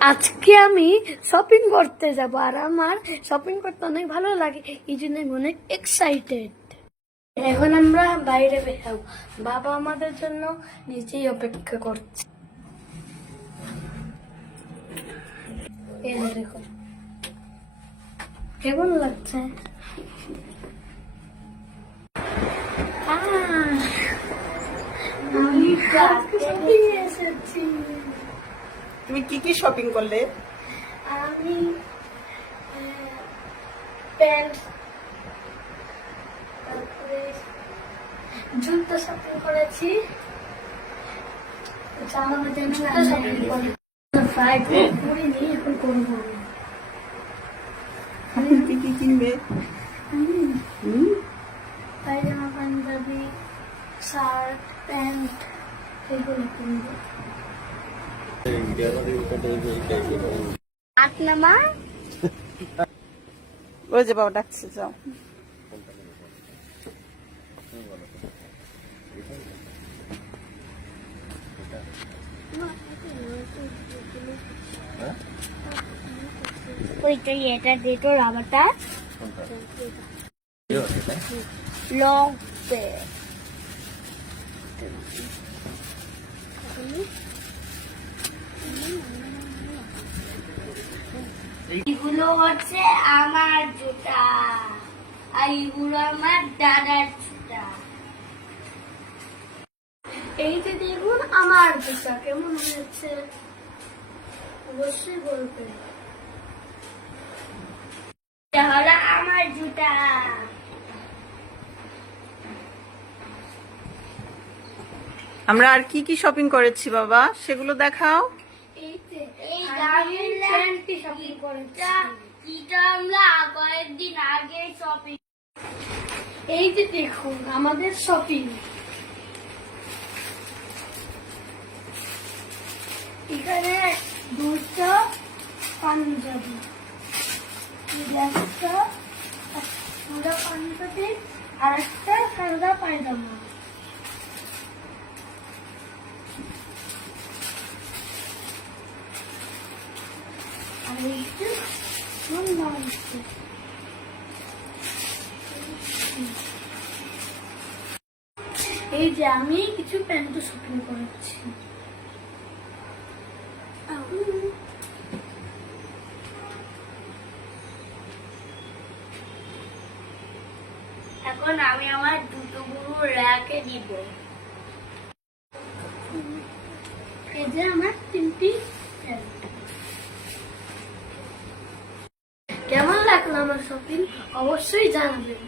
আজকে আমি শপিং করতে যাব, আর আমার শপিং করতে অনেক ভালো লাগে, এই জন্য আমি অনেক এক্সাইটেড। এখন আমরা বাইরে বেরোবো, বাবা আমাদের জন্য নিজেই অপেক্ষা করছে। এই যে দেখো কেমন লাগছে। আমি শপিং এসেছি। তুমি কি কি শপিং করলে? আমি প্যান্ট, তারপরে জুতো শপিং করেছি, জামা জুতো শপিং করেছি। ফ্রাই করিনি, এখন করবো। কি কি কিনবে? পায়জামা, পাঞ্জাবি, শার্ট, প্যান্ট এগুলো কিনবো। আট নামা ওই যে বাবা ডাকছে, যাও। ওইটাই, এটা ডেটো রাবারটা লং প্যান্ট। এগুলো হচ্ছে আমার জুতা, আর এগুলো আমার দাদার জুতা। এই যে দেখুন আমার জুতা কেমন হয়েছে, অবশ্যই বলবেন। এটা হলো আমার জুতা। আমরা আর কি কি শপিং করেছি বাবা, সেগুলো দেখাও। এই দামের প্যান্টটি শপিং করেছি, এটা আমরা কয়েকদিন আগে শপিং। এই যে দেখুন আমাদের শপিং। এখানে দুটো পাঞ্জাবি, একটা সাদা পাঞ্জাবি আর একটা সাদা পায়জামা। আর এই যে আমি কিছু প্যান্ট শপিং করেছি। এখন আমি আমার জুতোগুলো র্যাকে দিব। এই যে আমার তিনটি প্যান্ট। কেমন লাগলো আমার শপিং অবশ্যই জানাবেন।